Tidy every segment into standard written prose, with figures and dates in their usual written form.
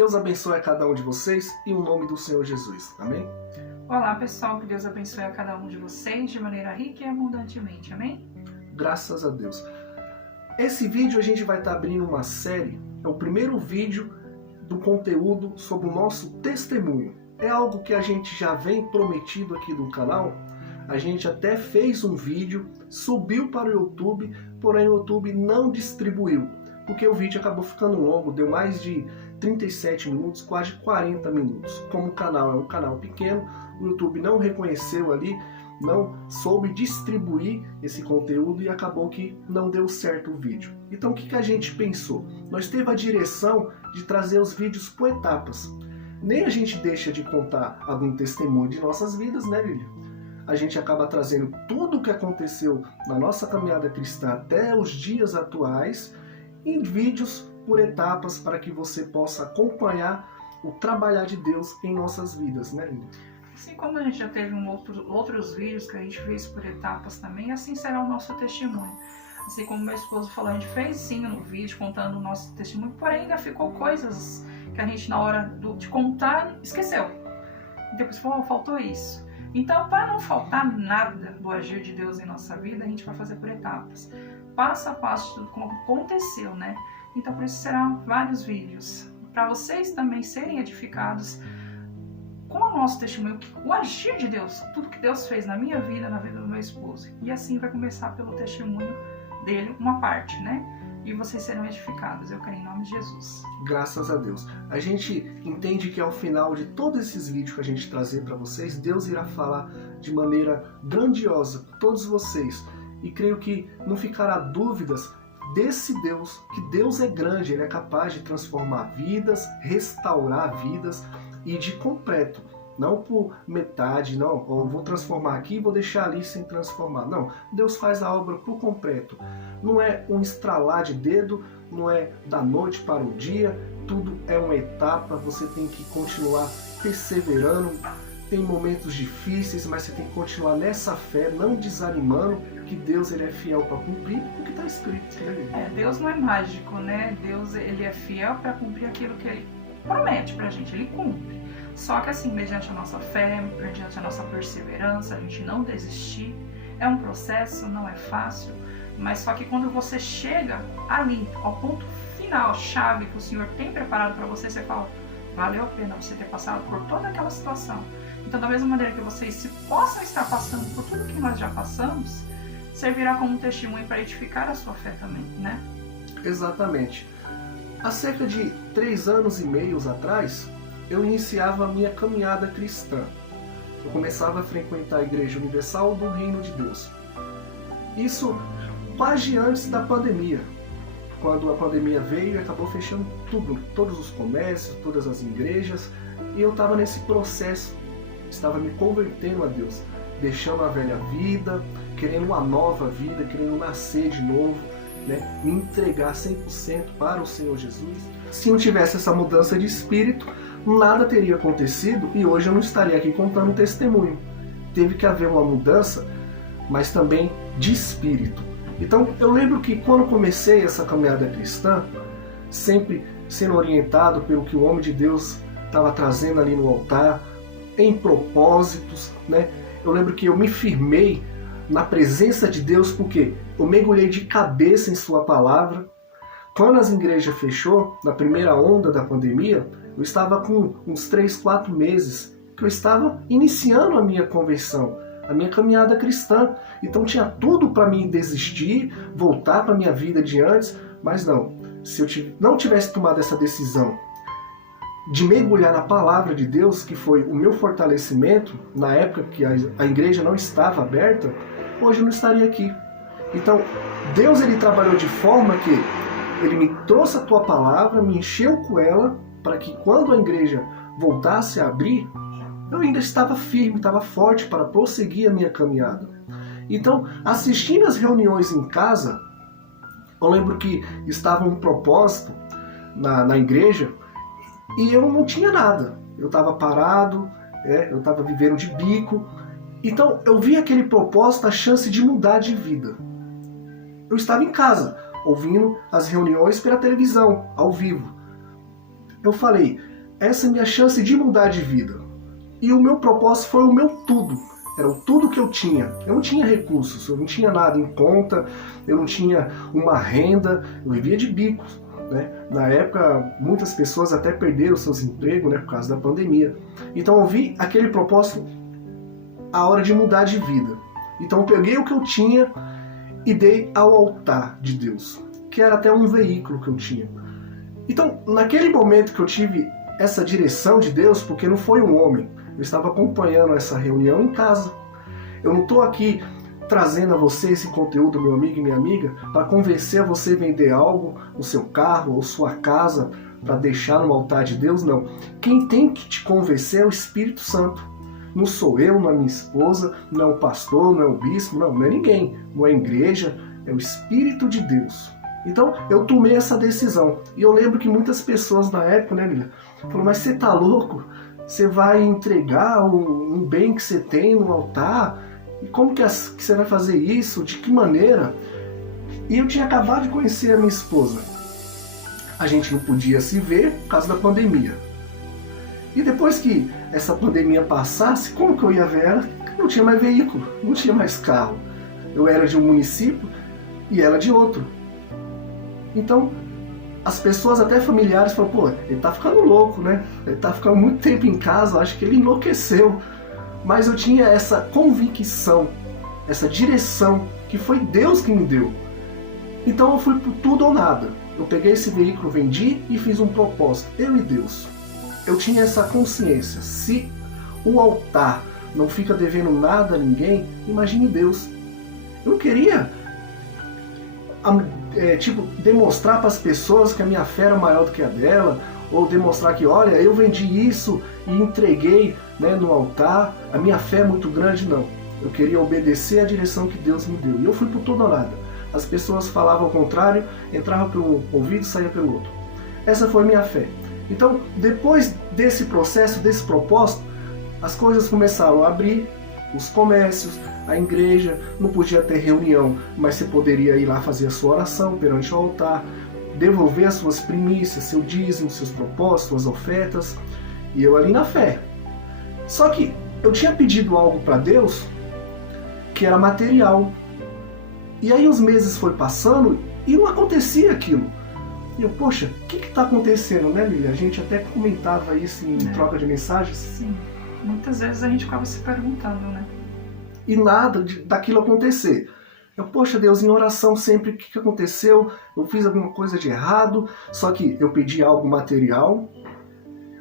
Deus abençoe a cada um de vocês em nome do Senhor Jesus. Amém? Olá pessoal, que Deus abençoe a cada um de vocês de maneira rica e abundantemente. Amém? Graças a Deus. Esse vídeo a gente vai estar abrindo uma série. É o primeiro vídeo do conteúdo sobre o nosso testemunho. É algo que a gente já vem prometido aqui no canal. A gente até fez um vídeo, subiu para o YouTube, porém o YouTube não distribuiu, porque o vídeo acabou ficando longo, deu mais de 37 minutos, quase 40 minutos. Como o canal é um canal pequeno, o YouTube não reconheceu ali, não soube distribuir esse conteúdo e acabou que não deu certo o vídeo. Então o que a gente pensou? Nós teve a direção de trazer os vídeos por etapas. Nem a gente deixa de contar algum testemunho de nossas vidas, né, Lilian? A gente acaba trazendo tudo o que aconteceu na nossa caminhada cristã até os dias atuais em vídeos por etapas para que você possa acompanhar o trabalhar de Deus em nossas vidas, né, Lilian? Assim como a gente já teve outros vídeos que a gente fez por etapas também, assim será o nosso testemunho. Assim como meu esposo falou, a gente fez sim no vídeo contando o nosso testemunho, porém ainda ficou coisas que a gente na hora de contar esqueceu. E depois falou, faltou isso. Então, para não faltar nada do agir de Deus em nossa vida, a gente vai fazer por etapas. Passo a passo de tudo como aconteceu, né? Então, por isso serão vários vídeos. Para vocês também serem edificados com o nosso testemunho, o agir de Deus, tudo que Deus fez na minha vida, na vida do meu esposo. E assim vai começar pelo testemunho dele, uma parte, né? E vocês serão edificados, eu creio em nome de Jesus. Graças a Deus. A gente entende que ao final de todos esses vídeos que a gente trazer para vocês, Deus irá falar de maneira grandiosa com todos vocês. E creio que não ficará dúvidas desse Deus, que Deus é grande, Ele é capaz de transformar vidas, restaurar vidas e de completo. Não por metade, não, eu vou transformar aqui e vou deixar ali sem transformar. Não, Deus faz a obra por completo. Não é um estralar de dedo, não é da noite para o dia, tudo é uma etapa, você tem que continuar perseverando. Tem momentos difíceis, mas você tem que continuar nessa fé, não desanimando, que Deus ele é fiel para cumprir o que está escrito. Deus não é mágico, né? Deus ele é fiel para cumprir aquilo que Ele promete para a gente, Ele cumpre. Só que assim, mediante a nossa fé, mediante a nossa perseverança, a gente não desistir. É um processo, não é fácil, mas só que quando você chega ali, ao ponto final, chave que o Senhor tem preparado para você, você fala, valeu a pena você ter passado por toda aquela situação. Então, da mesma maneira que vocês se possam estar passando por tudo que nós já passamos, servirá como um testemunho para edificar a sua fé também, né? Exatamente. Há cerca de 3 anos e meio atrás, eu iniciava a minha caminhada cristã. Eu começava a frequentar a Igreja Universal do Reino de Deus. Isso quase antes da pandemia. Quando a pandemia veio e acabou fechando tudo, todos os comércios, todas as igrejas, e eu estava nesse processo, estava me convertendo a Deus, deixando a velha vida, querendo uma nova vida, querendo nascer de novo, né? Me entregar 100% para o Senhor Jesus. Se não tivesse essa mudança de espírito, nada teria acontecido e hoje eu não estaria aqui contando um testemunho. Teve que haver uma mudança, mas também de espírito. Então eu lembro que quando comecei essa caminhada cristã, sempre sendo orientado pelo que o homem de Deus estava trazendo ali no altar, em propósitos, né? Eu lembro que eu me firmei na presença de Deus porque eu mergulhei de cabeça em sua palavra. Quando as igrejas fechou, na primeira onda da pandemia, eu estava com uns 3, 4 meses que eu estava iniciando a minha conversão, a minha caminhada cristã. Então tinha tudo para mim desistir, voltar para a minha vida de antes, mas não. Se eu não tivesse tomado essa decisão de mergulhar na palavra de Deus, que foi o meu fortalecimento, na época que a igreja não estava aberta, hoje eu não estaria aqui. Então, Deus ele trabalhou de forma que Ele me trouxe a tua palavra, me encheu com ela, para que quando a igreja voltasse a abrir, eu ainda estava firme, estava forte para prosseguir a minha caminhada. Então, assistindo as reuniões em casa, eu lembro que estava um propósito na igreja e eu não tinha nada. Eu estava parado, eu estava vivendo de bico. Então, eu vi aquele propósito, a chance de mudar de vida. Eu estava em casa, ouvindo as reuniões pela televisão, ao vivo. Eu falei, essa é a minha chance de mudar de vida. E o meu propósito foi o meu tudo. Era o tudo que eu tinha. Eu não tinha recursos, eu não tinha nada em conta, eu não tinha uma renda, eu vivia de bicos, né? Na época, muitas pessoas até perderam seus empregos, né, por causa da pandemia. Então eu vi aquele propósito, a hora de mudar de vida. Então eu peguei o que eu tinha e dei ao altar de Deus, que era até um veículo que eu tinha. Então, naquele momento que eu tive essa direção de Deus, porque não foi um homem, eu estava acompanhando essa reunião em casa. Eu não estou aqui trazendo a você esse conteúdo, meu amigo e minha amiga, para convencer a você a vender algo, o seu carro ou sua casa, para deixar no altar de Deus, não. Quem tem que te convencer é o Espírito Santo. Não sou eu, não é minha esposa, não é o pastor, não é o bispo, não é ninguém. Não é a igreja, é o Espírito de Deus. Então, eu tomei essa decisão. E eu lembro que muitas pessoas na época, né, Lilian, falaram, mas você tá louco? Você vai entregar um bem que você tem no altar? E como que você vai fazer isso? De que maneira? E eu tinha acabado de conhecer a minha esposa. A gente não podia se ver por causa da pandemia. E depois que essa pandemia passasse, como que eu ia ver ela? Não tinha mais veículo, não tinha mais carro. Eu era de um município e ela de outro. Então, as pessoas até familiares falam, pô, ele tá ficando louco, né? Ele tá ficando muito tempo em casa, acho que ele enlouqueceu. Mas eu tinha essa convicção, essa direção, que foi Deus que me deu. Então eu fui por tudo ou nada. Eu peguei esse veículo, vendi e fiz um propósito, eu e Deus. Eu tinha essa consciência, se o altar não fica devendo nada a ninguém, imagine Deus. Eu não queria demonstrar para as pessoas que a minha fé era maior do que a dela, ou demonstrar que, olha, eu vendi isso e entreguei, né, no altar, a minha fé é muito grande, não. Eu queria obedecer a direção que Deus me deu. E eu fui por tudo ou nada. As pessoas falavam ao contrário, entrava pelo ouvido e saía pelo outro. Essa foi minha fé. Então, depois desse processo, desse propósito, as coisas começaram a abrir, os comércios, a igreja, não podia ter reunião, mas você poderia ir lá fazer a sua oração perante o altar, devolver as suas primícias, seu dízimo, seus propósitos, suas ofertas, e eu ali na fé. Só que eu tinha pedido algo para Deus que era material. E aí os meses foram passando e não acontecia aquilo. E eu, poxa, o que está acontecendo, né, Lilian? A gente até comentava isso em troca de mensagens. Sim, muitas vezes a gente ficava se perguntando, né? E nada daquilo acontecer. Eu, poxa Deus, em oração sempre, o que aconteceu? Eu fiz alguma coisa de errado, só que eu pedi algo material,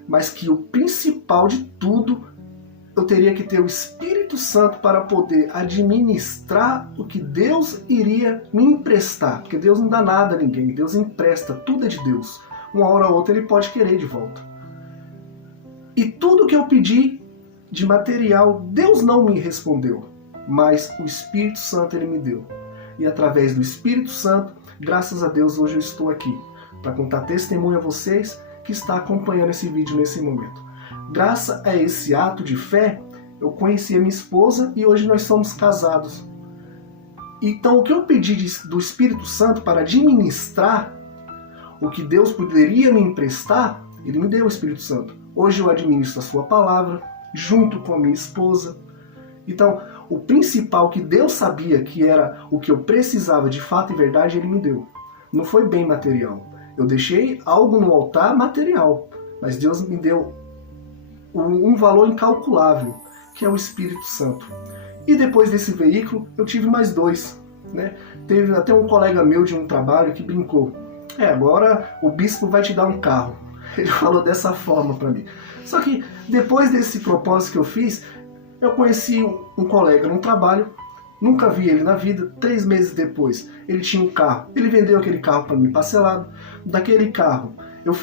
mas que o principal de tudo, eu teria que ter o Espírito Santo para poder administrar o que Deus iria me emprestar. Porque Deus não dá nada a ninguém, Deus empresta, tudo é de Deus. Uma hora ou outra Ele pode querer de volta. E tudo que eu pedi de material, Deus não me respondeu, mas o Espírito Santo Ele me deu. E através do Espírito Santo, graças a Deus, hoje eu estou aqui para contar testemunho a vocês que está acompanhando esse vídeo nesse momento. Graças a esse ato de fé, eu conheci a minha esposa e hoje nós somos casados. Então o que eu pedi do Espírito Santo para administrar o que Deus poderia me emprestar, Ele me deu o Espírito Santo. Hoje eu administro a sua palavra, junto com a minha esposa. Então, o principal que Deus sabia que era o que eu precisava de fato e verdade, Ele me deu. Não foi bem material. Eu deixei algo no altar material, mas Deus me deu um valor incalculável, que é o Espírito Santo. E depois desse veículo, eu tive mais dois, né? Teve até um colega meu de um trabalho que brincou. Agora o bispo vai te dar um carro. Ele falou dessa forma para mim. Só que depois desse propósito que eu fiz, eu conheci um colega num trabalho, nunca vi ele na vida. 3 meses depois, ele tinha um carro. Ele vendeu aquele carro para mim parcelado. Daquele carro, eu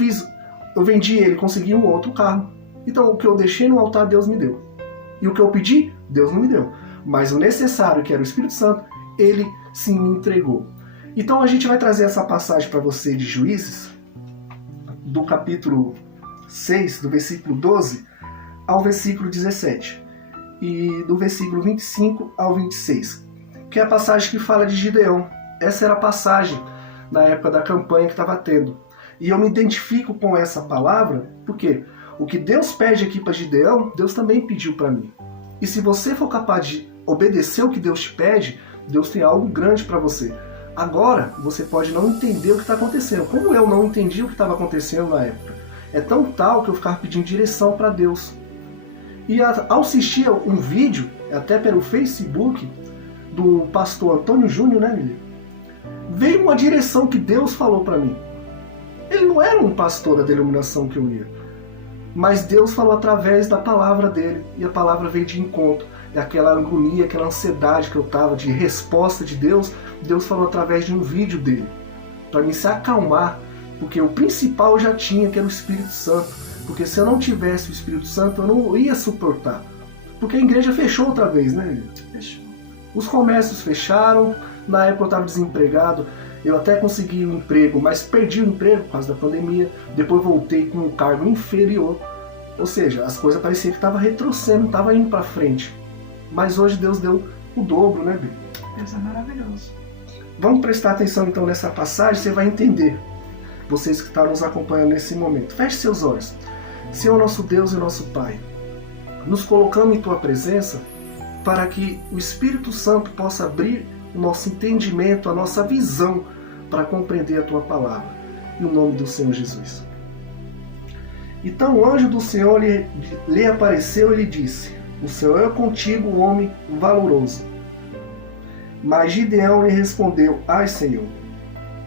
vendi ele, consegui um outro carro. Então o que eu deixei no altar, Deus me deu. E o que eu pedi, Deus não me deu. Mas o necessário, que era o Espírito Santo, Ele sim me entregou. Então a gente vai trazer essa passagem para você de Juízes, do capítulo 6, do versículo 12 ao versículo 17. E do versículo 25 ao 26. Que é a passagem que fala de Gideão. Essa era a passagem na época da campanha que estava tendo. E eu me identifico com essa palavra, porque O que Deus pede aqui para Gideão, Deus também pediu para mim. E se você for capaz de obedecer o que Deus te pede, Deus tem algo grande para você. Agora, você pode não entender o que está acontecendo. Como eu não entendi o que estava acontecendo na época. É tão tal que eu ficava pedindo direção para Deus. E ao assistir um vídeo, até pelo Facebook, do pastor Antônio Júnior, né, Lili? Veio uma direção que Deus falou para mim. Ele não era um pastor da denominação que eu ia. Mas Deus falou através da palavra dele. E a palavra veio de encontro. E aquela agonia, aquela ansiedade que eu estava de resposta de Deus, Deus falou através de um vídeo dele. Para me se acalmar. Porque o principal eu já tinha, que era o Espírito Santo. Porque se eu não tivesse o Espírito Santo, eu não ia suportar. Porque a igreja fechou outra vez, né, Lili? Fechou. Os comércios fecharam. Na época eu estava desempregado. Eu até consegui um emprego, mas perdi o emprego por causa da pandemia. Depois voltei com um cargo inferior. Ou seja, as coisas pareciam que estavam retrocedendo, não estavam indo para frente. Mas hoje Deus deu o dobro, né, Bíblia? Deus é maravilhoso. Vamos prestar atenção então nessa passagem, você vai entender. Vocês que estão nos acompanhando nesse momento. Feche seus olhos. Senhor, nosso Deus e nosso Pai, nos colocamos em Tua presença para que o Espírito Santo possa abrir o nosso entendimento, a nossa visão para compreender a Tua palavra. Em nome do Senhor Jesus. Então o anjo do Senhor lhe apareceu e lhe disse: o Senhor é contigo, homem valoroso. Mas Gideão lhe respondeu: ai, Senhor,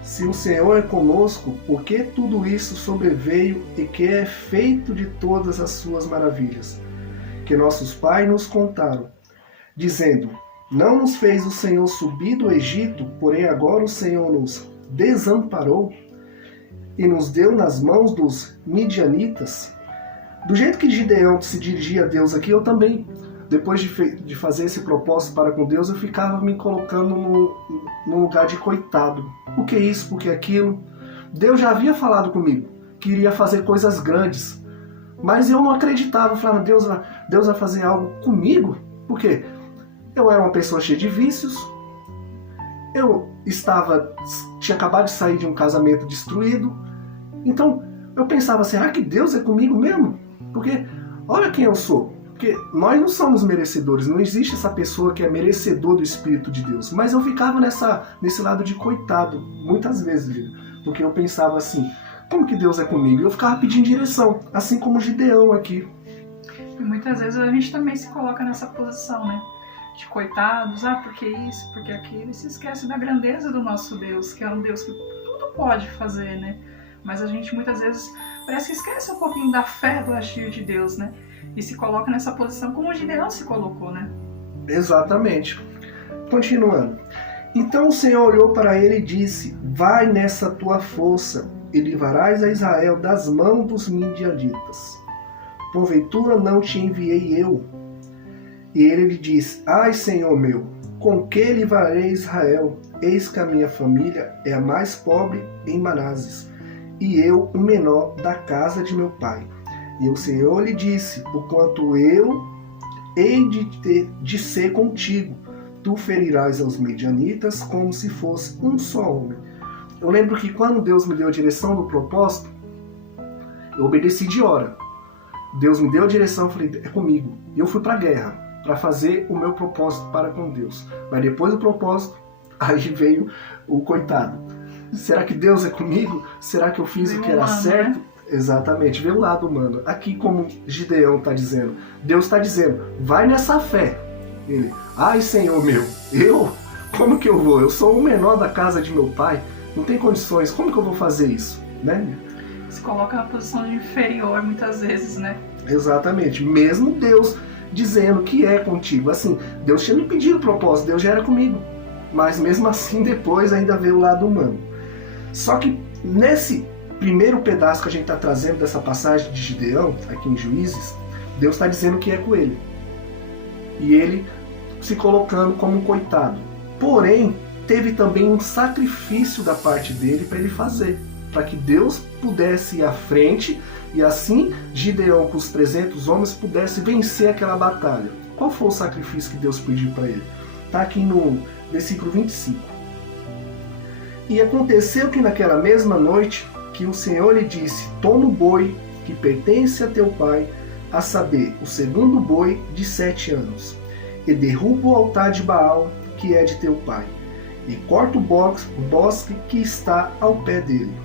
se o Senhor é conosco, por que tudo isso sobreveio e que é feito de todas as suas maravilhas? Que nossos pais nos contaram, dizendo: não nos fez o Senhor subir do Egito, porém agora o Senhor nos desamparou e nos deu nas mãos dos midianitas. Do jeito que Gideão se dirigia a Deus aqui, eu também, depois de fazer esse propósito para com Deus, eu ficava me colocando no lugar de coitado. Por que isso? Por que aquilo? Deus já havia falado comigo que iria fazer coisas grandes, mas eu não acreditava. Eu falava: Deus vai fazer algo comigo? Por quê? Eu era uma pessoa cheia de vícios, eu tinha acabado de sair de um casamento destruído, então eu pensava: será que Deus é comigo mesmo? Porque olha quem eu sou. Porque nós não somos merecedores, não existe essa pessoa que é merecedor do Espírito de Deus. Mas eu ficava nesse lado de coitado, muitas vezes, viu? Porque eu pensava assim: como que Deus é comigo? Eu ficava pedindo direção, assim como Gideão aqui. E muitas vezes a gente também se coloca nessa posição, né? De coitados, porque isso, porque aquilo, e se esquece da grandeza do nosso Deus, que é um Deus que tudo pode fazer, né? Mas a gente muitas vezes parece que esquece um pouquinho da fé do agir de Deus, né? E se coloca nessa posição como o Gideão se colocou, né? Exatamente. Continuando. Então o Senhor olhou para ele e disse: vai nessa tua força e livrarás a Israel das mãos dos midianitas. Porventura não te enviei eu? E ele lhe disse: ai, Senhor meu, com que livrarei Israel? Eis que a minha família é a mais pobre em Manassés, e eu o menor da casa de meu pai. E o Senhor lhe disse: porquanto eu hei de ser contigo, tu ferirás aos midianitas como se fosse um só homem. Eu lembro que quando Deus me deu a direção do propósito, eu obedeci de hora. Deus me deu a direção, eu falei: é comigo. E eu fui para a guerra, para fazer o meu propósito para com Deus. Mas depois do propósito, aí veio o coitado. Será que Deus é comigo? Será que eu fiz o que era certo? Né? Exatamente, veio o lado humano. Aqui, como Gideão está dizendo, Deus está dizendo: vai nessa fé. Ele: ai, Senhor meu, eu? Como que eu vou? Eu sou o menor da casa de meu pai, não tem condições, como que eu vou fazer isso? Né? Se coloca na posição de inferior muitas vezes, né? Exatamente, mesmo Deus dizendo que é contigo. Assim, Deus tinha me pedido o propósito, Deus já era comigo. Mas mesmo assim, depois ainda veio o lado humano. Só que nesse primeiro pedaço que a gente está trazendo dessa passagem de Gideão, aqui em Juízes, Deus está dizendo que é com ele. E ele se colocando como um coitado. Porém, teve também um sacrifício da parte dele para ele fazer, para que Deus pudesse ir à frente e assim Gideão, com os 300 homens, pudesse vencer aquela batalha. Qual foi o sacrifício que Deus pediu para ele? Está aqui no versículo 25. E aconteceu que naquela mesma noite que o Senhor lhe disse: toma o boi que pertence a teu pai, a saber, o segundo boi de 7 anos, e derruba o altar de Baal, que é de teu pai, e corta o bosque que está ao pé dele.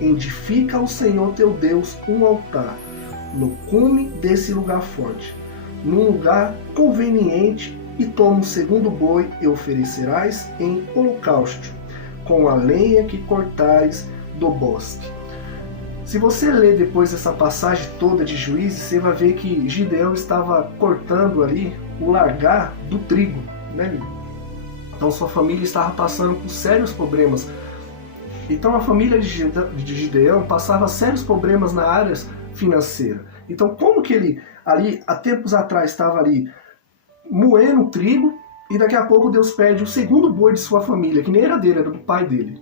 Edifica ao Senhor teu Deus um altar, no cume desse lugar forte, num lugar conveniente, e toma o segundo boi e oferecerás em holocausto, com a lenha que cortares do bosque. Se você ler depois essa passagem toda de Juízes, você vai ver que Gideão estava cortando ali o largar do trigo, né? Então sua família estava passando por sérios problemas. Então a família de Gideão passava sérios problemas na área financeira. Então como que ele ali, há tempos atrás, estava ali moendo o trigo, e daqui a pouco Deus pede o segundo boi de sua família, que nem era dele, era do pai dele.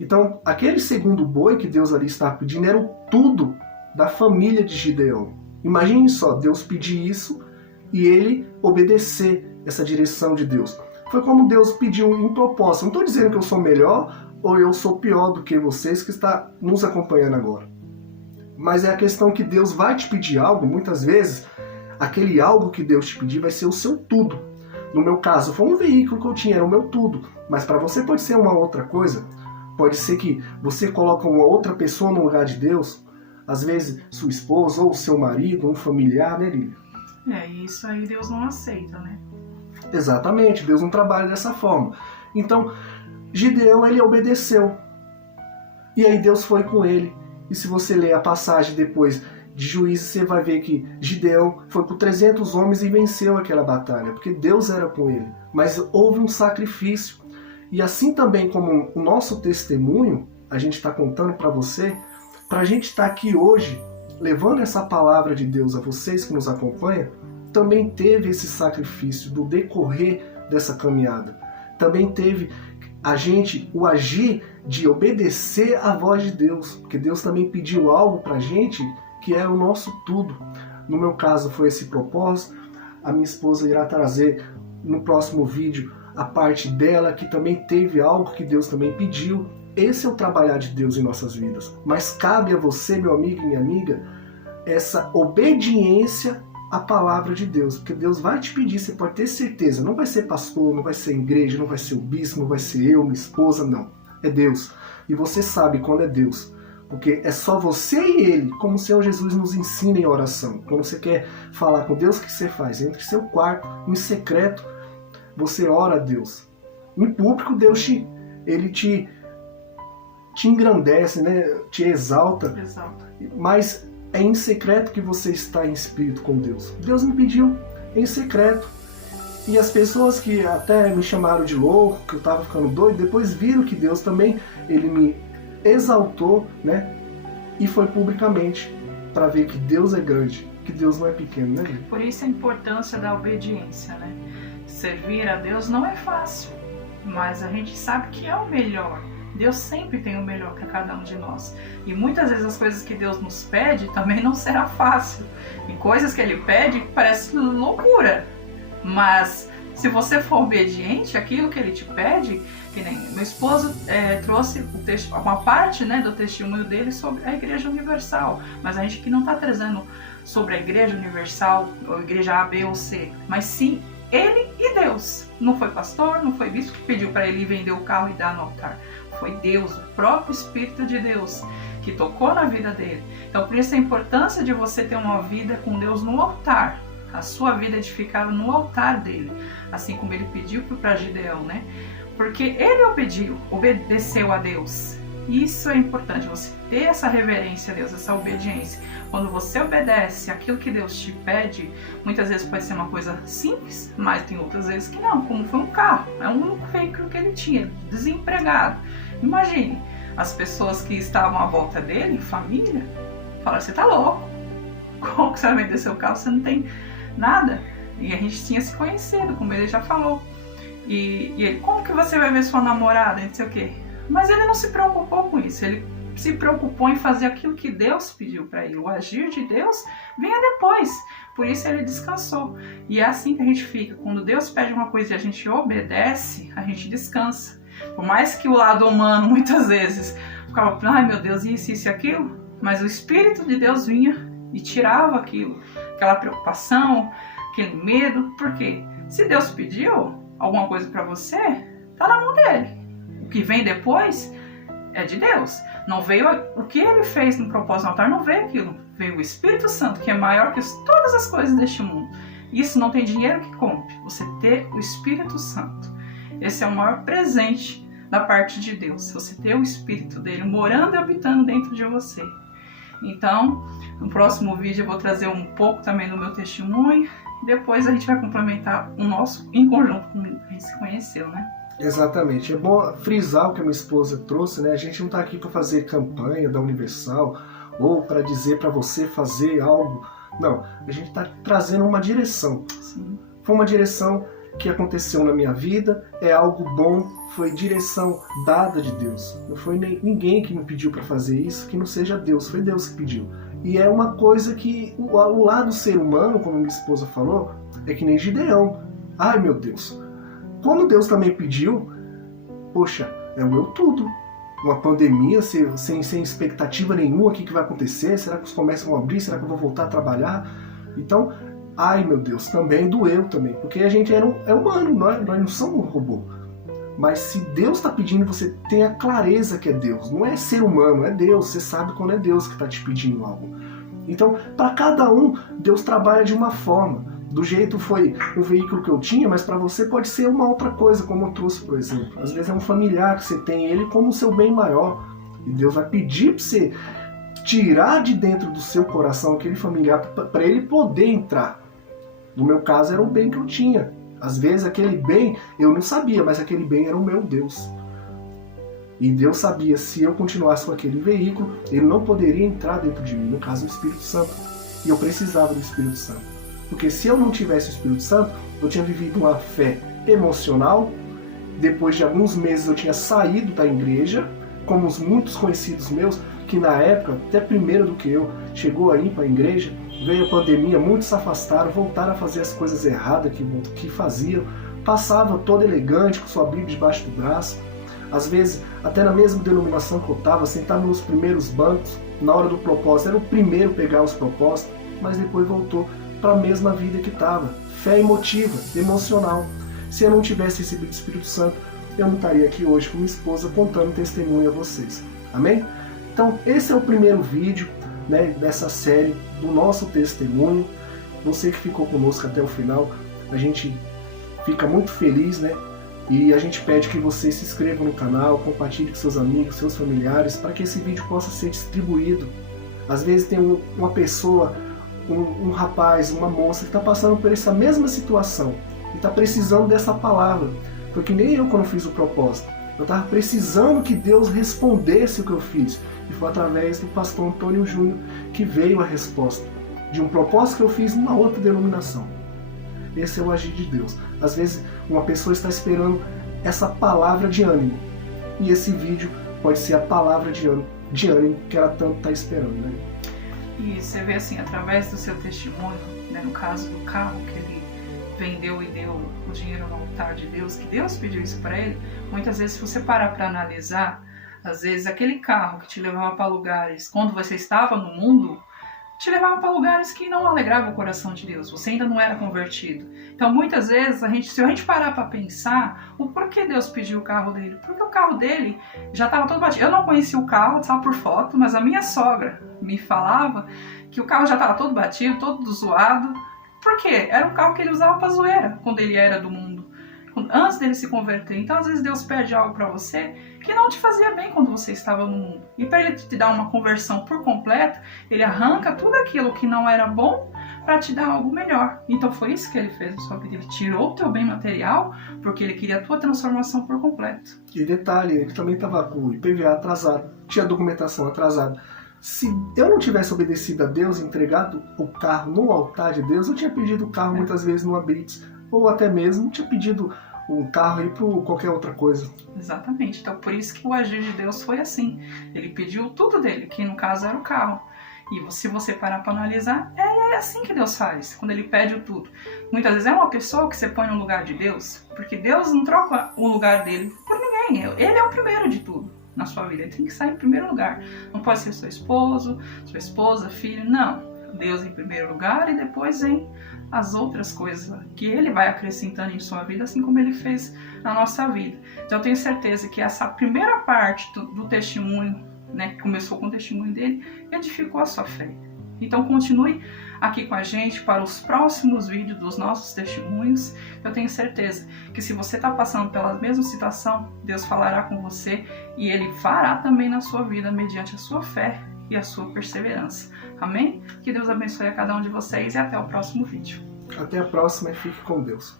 Então, aquele segundo boi que Deus ali estava pedindo era o tudo da família de Gideão. Imagine só, Deus pedir isso e ele obedecer essa direção de Deus. Foi como Deus pediu em propósito. Não estou dizendo que eu sou melhor ou eu sou pior do que vocês que estão nos acompanhando agora. Mas é a questão que Deus vai te pedir algo, muitas vezes, aquele algo que Deus te pedir vai ser o seu tudo. No meu caso, foi um veículo que eu tinha, era o meu tudo. Mas para você pode ser uma outra coisa. Pode ser que você coloque uma outra pessoa no lugar de Deus. Às vezes, sua esposa ou seu marido, um familiar, né, Lília? Isso aí Deus não aceita, né? Exatamente, Deus não trabalha dessa forma. Então, Gideão, ele obedeceu. E aí Deus foi com ele. E se você ler a passagem depois de Juízes, você vai ver que Gideão foi por 300 homens e venceu aquela batalha, porque Deus era com ele. Mas houve um sacrifício. E assim também como o nosso testemunho, a gente está contando para você, para a gente estar aqui hoje, levando essa palavra de Deus a vocês que nos acompanham, também teve esse sacrifício do decorrer dessa caminhada. Também teve o agir de obedecer à voz de Deus, porque Deus também pediu algo para a gente que é o nosso tudo. No meu caso foi esse propósito. A minha esposa irá trazer no próximo vídeo a parte dela, que também teve algo que Deus também pediu. Esse é o trabalhar de Deus em nossas vidas. Mas cabe a você, meu amigo e minha amiga, essa obediência à palavra de Deus. Porque Deus vai te pedir, você pode ter certeza. Não vai ser pastor, não vai ser igreja, não vai ser o bispo, não vai ser eu, minha esposa, não. É Deus. E você sabe quando é Deus. Porque é só você e Ele, como o Senhor Jesus nos ensina em oração. Quando você quer falar com Deus, o que você faz? Entre seu quarto, em secreto, você ora a Deus. Em público, Deus te engrandece, né? Te exalta. Mas é em secreto que você está em espírito com Deus. Deus me pediu em secreto. E as pessoas que até me chamaram de louco, que eu estava ficando doido, depois viram que Deus também, Ele me exaltou, né? E foi publicamente, para ver que Deus é grande, que Deus não é pequeno, né? Por isso a importância da obediência, né? Servir a Deus não é fácil, mas a gente sabe que é o melhor. Deus sempre tem o melhor para cada um de nós. E muitas vezes as coisas que Deus nos pede também não será fácil. E coisas que Ele pede parece loucura. Mas se você for obediente àquilo que Ele te pede, que nem meu esposo trouxe uma parte, né, do testemunho dele sobre a Igreja Universal. Mas a gente aqui não está trazendo sobre a Igreja Universal, ou Igreja A, B ou C, mas sim Ele e Deus. Não foi pastor, não foi bispo que pediu para ele vender o carro e dar no altar. Foi Deus, o próprio Espírito de Deus, que tocou na vida dele. Então, por isso a importância de você ter uma vida com Deus no altar. A sua vida edificada no altar dele. Assim como ele pediu para Gideão, né? Porque ele obedeceu a Deus. Isso é importante, você ter essa reverência a Deus, essa obediência. Quando você obedece aquilo que Deus te pede, muitas vezes pode ser uma coisa simples, mas tem outras vezes que não, como foi um carro, é um único veículo que ele tinha, desempregado. Imagine, as pessoas que estavam à volta dele, família, falaram, você tá louco, como que você vai vender seu carro, você não tem nada? E a gente tinha se conhecido, como ele já falou. E ele, como que você vai ver sua namorada, não sei o quê. Mas ele não se preocupou com isso, ele se preocupou em fazer aquilo que Deus pediu para ele. O agir de Deus vinha depois, por isso ele descansou. E é assim que a gente fica, quando Deus pede uma coisa e a gente obedece, a gente descansa. Por mais que o lado humano, muitas vezes, ficava, ai meu Deus, isso e aquilo, Mas o Espírito de Deus vinha e tirava aquilo, aquela preocupação, aquele medo. Por quê? Se Deus pediu alguma coisa para você, tá na mão dele. O que vem depois é de Deus. Não veio o que ele fez no propósito do altar, não veio aquilo. Veio o Espírito Santo, que é maior que todas as coisas deste mundo. Isso não tem dinheiro que compre. Você ter o Espírito Santo. Esse é o maior presente da parte de Deus. Você ter o Espírito dele morando e habitando dentro de você. Então, no próximo vídeo eu vou trazer um pouco também do meu testemunho. Depois a gente vai complementar o nosso em conjunto, como a gente se conheceu, né? Exatamente. É bom frisar o que a minha esposa trouxe, né? A gente não está aqui para fazer campanha da Universal ou para dizer para você fazer algo. Não, a gente está trazendo uma direção. Sim. Foi uma direção que aconteceu na minha vida, é algo bom, foi direção dada de Deus. Não foi ninguém que me pediu para fazer isso, que não seja Deus, foi Deus que pediu. E é uma coisa que o lado ser humano, como minha esposa falou, é que nem Gideão. Ai meu Deus, quando Deus também pediu, poxa, é o meu tudo. Uma pandemia, sem expectativa nenhuma, o que vai acontecer? Será que os comércios vão abrir? Será que eu vou voltar a trabalhar? Então, ai meu Deus, também doeu também, porque a gente é humano, nós não somos um robô. Mas se Deus está pedindo, você tenha clareza que é Deus. Não é ser humano, é Deus. Você sabe quando é Deus que está te pedindo algo. Então, para cada um, Deus trabalha de uma forma. Do jeito foi o veículo que eu tinha, mas para você pode ser uma outra coisa, como eu trouxe, por exemplo. Às vezes é um familiar que você tem ele como o seu bem maior. E Deus vai pedir para você tirar de dentro do seu coração aquele familiar para ele poder entrar. No meu caso era o bem que eu tinha. Às vezes aquele bem eu não sabia, mas aquele bem era o meu Deus. E Deus sabia, se eu continuasse com aquele veículo, ele não poderia entrar dentro de mim, no caso o Espírito Santo. E eu precisava do Espírito Santo. Porque se eu não tivesse o Espírito Santo, eu tinha vivido uma fé emocional. Depois de alguns meses eu tinha saído da igreja, como os muitos conhecidos meus, que na época, até primeiro do que eu, chegou aí para a igreja, veio a pandemia, muitos se afastaram, voltaram a fazer as coisas erradas que faziam, passavam todo elegante, com sua Bíblia debaixo do braço. Às vezes, até na mesma denominação que eu estava, sentava nos primeiros bancos, na hora do propósito, era o primeiro a pegar os propósitos, mas depois voltou para a mesma vida que estava. Fé emotiva, emocional. Se eu não tivesse recebido o Espírito Santo, eu não estaria aqui hoje com minha esposa contando testemunho a vocês. Amém? Então, esse é o primeiro vídeo, né, dessa série do nosso testemunho. Você que ficou conosco até o final, a gente fica muito feliz, né? E a gente pede que você se inscreva no canal, compartilhe com seus amigos, seus familiares, para que esse vídeo possa ser distribuído. Às vezes tem uma pessoa, um rapaz, uma moça que está passando por essa mesma situação e está precisando dessa palavra. Porque nem eu quando fiz o propósito. Eu estava precisando que Deus respondesse o que eu fiz. E foi através do pastor Antônio Júnior que veio a resposta de um propósito que eu fiz numa outra denominação. Esse é o agir de Deus. Às vezes uma pessoa está esperando essa palavra de ânimo. E esse vídeo pode ser a palavra de ânimo que ela tanto está esperando, né? E você vê assim, através do seu testemunho, né, no caso do carro que ele vendeu e deu o dinheiro no altar de Deus, que Deus pediu isso para ele, muitas vezes se você parar para analisar, às vezes aquele carro que te levava para lugares, quando você estava no mundo, te levava para lugares que não alegravam o coração de Deus, você ainda não era convertido. Então muitas vezes, se a gente parar para pensar, o porquê Deus pediu o carro dele? Porque o carro dele já estava todo batido. Eu não conhecia o carro, só por foto, mas a minha sogra me falava que o carro já estava todo batido, todo zoado. Por quê? Era um carro que ele usava para zoeira, quando ele era do mundo, antes dele se converter. Então às vezes Deus pede algo para você que não te fazia bem quando você estava no mundo. E para ele te dar uma conversão por completo, ele arranca tudo aquilo que não era bom para te dar algo melhor. Então foi isso que ele fez na sua vida. Ele tirou o teu bem material porque ele queria a tua transformação por completo. E detalhe, ele também estava com o IPVA atrasado, tinha documentação atrasada. Se eu não tivesse obedecido a Deus, entregado o carro no altar de Deus, eu tinha pedido o carro muitas vezes no Blitz, ou até mesmo tinha pedido um carro aí para qualquer outra coisa. Exatamente. Então por isso que o agir de Deus foi assim. Ele pediu tudo dele, que no caso era o carro. E se você parar para analisar, é assim que Deus faz, quando ele pede o tudo. Muitas vezes é uma pessoa que você põe no lugar de Deus, porque Deus não troca o lugar dele por ninguém. Ele é o primeiro de tudo. na sua vida. Ele tem que estar em primeiro lugar. Não pode ser seu esposo, sua esposa, filho, não. Deus em primeiro lugar e depois vem as outras coisas que Ele vai acrescentando em sua vida, assim como Ele fez na nossa vida. Então eu tenho certeza que essa primeira parte do testemunho, né, que começou com o testemunho dele, edificou a sua fé. Então continue aqui com a gente para os próximos vídeos dos nossos testemunhos. Eu tenho certeza que se você está passando pela mesma situação, Deus falará com você e Ele fará também na sua vida mediante a sua fé e a sua perseverança. Amém? Que Deus abençoe a cada um de vocês e até o próximo vídeo. Até a próxima e fique com Deus.